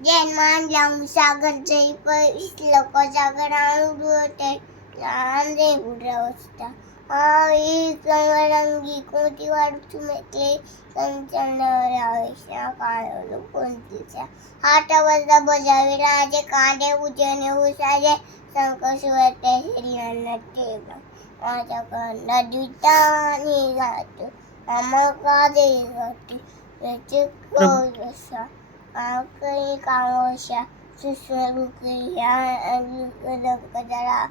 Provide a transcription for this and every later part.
जन्मान लावून सागर जई श्लोक जागरण होते लांदे उडवस्ता रंगी कोणती वाढू मेकले संचलनावेशा काळो कोणतीच्या हातावरचा बजावे राजे कांदे उजने उसाजे संकशवते श्रीअन्न ठेवला माझ्याकडनं द्विता निघातो अमका देवाती याचे कौशा काही कामोशा सुस्वरूपिया कदरा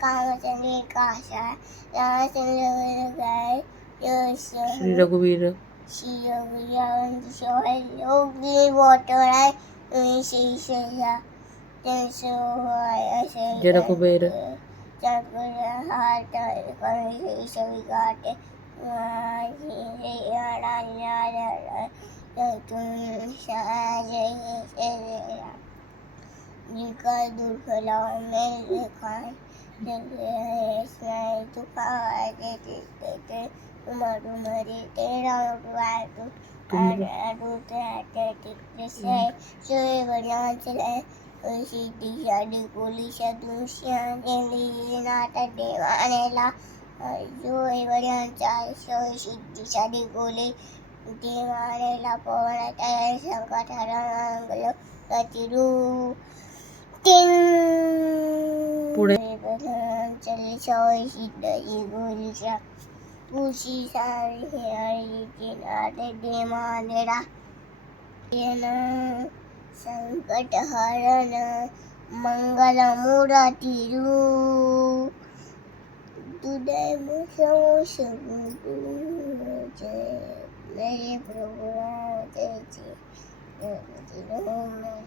कामचंद्र काशा रामचंद्र श्री रघुवीर योगी वोटराय शेषा जन कुबेर हात विघाटे जिकर दुर्गला मेरे खाए तुमारू मरी तेरा उठवाए सोए बना चले सीधी शादी गोली सदुशिया गेली नाटा देवानेला सोए बना चाय सोए सीधी शादी गोली देवानेला पवना तयार संकट हरंगलो कतिरू पुढे चली सोए सीधी गोलीच्या उशी सारी हरी किनारे देवानेला संकट हरण मंगल मूर्ति तुदय मेरे प्रभु जय